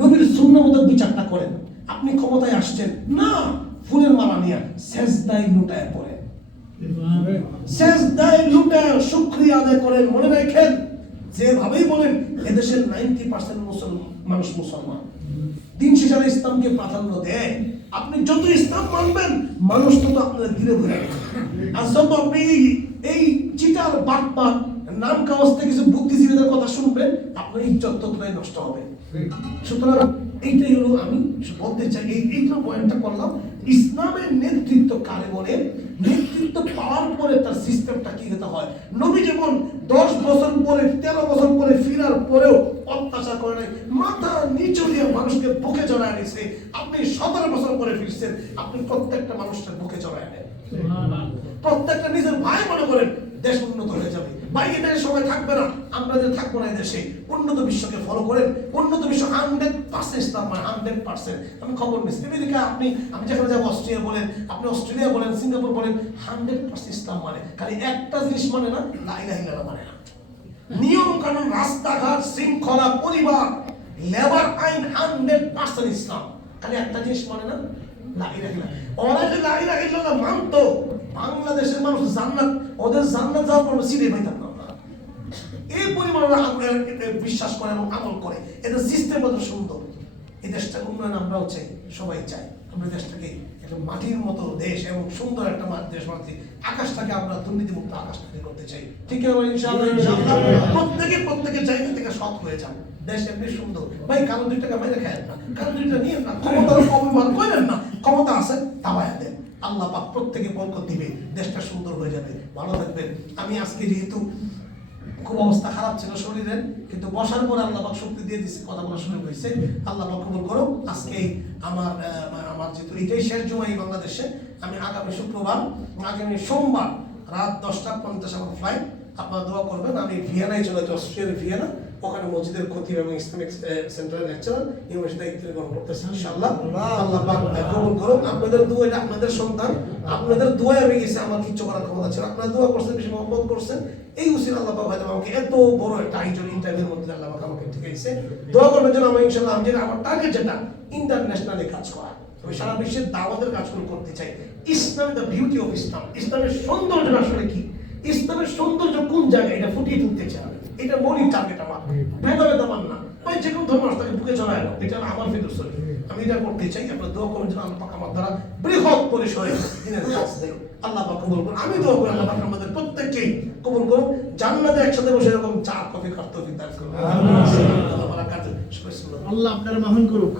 নবীর সুন্নাহ মতো বিচারটা করেন। আপনি ক্ষমতায় আসছেন না, ফুলের মালা নিয়ে সেজদায় লুটায় পড়েন, সেজদায় লুটায় শুকরিয়া আদায় করেন। মনে রাখেন, যেভাবেই বলেন এদেশের 90% মানুষ মুসলমান, দিন শেষে ইসলামকে প্রাধান্য দেয়। আপনি যত ইসলাম মানবেন মানুষ তত আপনার ধীরে ধীরে, আর যত আপনি এই চিটার বাটপার নাম কাগজতে কিছু বুদ্ধিজীবীদের কথা শুনবেন, আপনার ইজ্জত ততটাই নষ্ট হবে। সুতরাং এইটাই হলো আমি বলতে চাই, এইটা পয়েন্টটা করলাম। ইসলামের নেতৃত্ব কারে বলে? নেতৃত্ব পাওয়ার পরে তার সিস্টেমটা কি হতে হয়। নবী যেমন 10 বছর পরে 13 বছর পরে ফিরার পরেও অত্যাচার করে নাই, মাথা নিচু দিয়ে মানুষকে বুকে জড়ায় নিছে। আপনি 17 বছর পরে ফিরছেন, আপনি প্রত্যেকটা মানুষের বুকে জড়ায় নেন, প্রত্যেকটা নিজের ভাই মনে করেন, দেশ উন্নত হয়ে যাবে। বাইরে দেশে সবাই থাকবে না, আমরা যে থাকবো না দেশে, উন্নত বিশ্বকে ফলো করেন। উন্নত বিশ্ব 100% ইসলাম মানে 100%। আমি খবর নিচ্ছি আমেরিকা, আমি যেখানে যাবো, অস্ট্রেলিয়া বলেন, আপনি অস্ট্রেলিয়া বলেন, সিঙ্গাপুর বলেন, 100% ইসলাম মানে। খালি একটা জিনিস মানে না, লা ইলাহা ইল্লাল্লাহ মানে না। নিয়ম কানুন, রাস্তাঘাট, শৃঙ্খলা, পরিবার, লেবার আইন 100% ইসলাম। খালি একটা জিনিস মানে না, লা ইলাহা ইল্লাল্লাহ। ওরা যে লা ইলাহা ইল্লাল্লাহ মানতো, বাংলাদেশের মানুষ জান্নাত, ওদের জান্নাত যাওয়ার পর সিঁড়ি পাইতাম না। এই পরিমাণে বিশ্বাস করে এবং আমল করে, এদের সিস্টেম কত সুন্দর। এই দেশটার উন্নয়ন আমরাও চাই, সবাই চাই। আমরা দেশটাকে একটা মাটির মতো দেশ এবং সুন্দর একটা দেশ বানাতে, আকাশটাকে আমরা দুর্নীতিমুক্ত আকাশটাকে করতে চাই। ঠিক আছে ইনশাআল্লাহ, ইনশাআল্লাহ প্রত্যেকে জায়গা থেকে সৎ হয়ে যান। দেশ এমনি সুন্দর ভাই, কারো 2 টাকা মেরে খায় না, কারো 2 টাকা নিয়ে না, ক্ষমতার অপমান করেন না, ক্ষমতা আছে তাবায়া দেন। আল্লাহ পাক প্রত্যেকে বরকত দিবে, দেশটা সুন্দর হয়ে যাবে। ভালো থাকবেন। আমি আজকে যেহেতু খুব অবস্থা খারাপ ছিল শরীরের, কিন্তু বসার পরে আল্লাহ পাক শক্তি দিয়ে দিচ্ছে, কথা বলা শুরু হয়েছে। আল্লাহ পাক কবুল করো। আজকে আমার যেহেতু এটাই শেষ জুমা এই বাংলাদেশে, আমি আগামী শুক্রবার, আগামী সোমবার রাত 10:50 আমার ফ্লাইট। আপনারা দোয়া করবেন। আমি ভিয়েনায় চলে যাচ্ছি, অস্ট্রিয়ার ভিয়েনা। ওখানে মসজিদের খতিব এবং ইসলামিক সেন্টারের লেকচারার ইউনিভার্সিটি দায়িত্ব গ্রহণ করতেছি ইনশাআল্লাহ। আল্লাহ পাক কবুল করুন। আপনাদের দোয়া, এটা আপনাদের সন্তান, আপনাদের দোয়ায় আমি গেছি, আমার কিচ্ছু করার ক্ষমতা ছিল। আপনারা দোয়া করছেন, বেশি মহব্বত করছেন, এই উসিলা আল্লাহ পাক হয়তো আমাকে এত বড় একটা আয়োজন ইন্টারভিউর মধ্যে আল্লাহ পাক আমাকে ঠিকাইছে। দোয়া করবেন যেন আমি ইনশাআল্লাহ, আমি যেটা আমার টার্গেট, যেটা ইন্টারন্যাশনালি কাজ করা, আমি সারা বিশ্বের দাওয়াতের কাজগুলো করতে চাই। ইসলাম, দ্য বিউটি অফ ইসলাম, ইসলামের সৌন্দর্য আসলে কি, ইসলামের সৌন্দর্য কোন জায়গায়, এটা ফুটিয়ে তুলতে চাই। এটা মৌলিক টার্গেট আমার, ভেদাভেদ আমার না। ভাই যে কোনো ধর্ম তাকে বুকে চড়ায় না, এটা আমার ফিলোসফি। আমি এটা করতে চাই। আপনারা দোয়া করবেন যেন আল্লাহ পাক আমার দ্বারা বৃহৎ পরিসরে দিনের কাজ দেয়। আল্লাহ পাক কবুল করুন। আমি দোয়া করি আল্লাহ পাক আমাদের প্রত্যেককেই কবুল করুন, জান্নাতে একসাথে বসে এরকম চা কফি খাওয়ার তৌফিক দান করুন। আল্লাহ আপনার মহান করুক।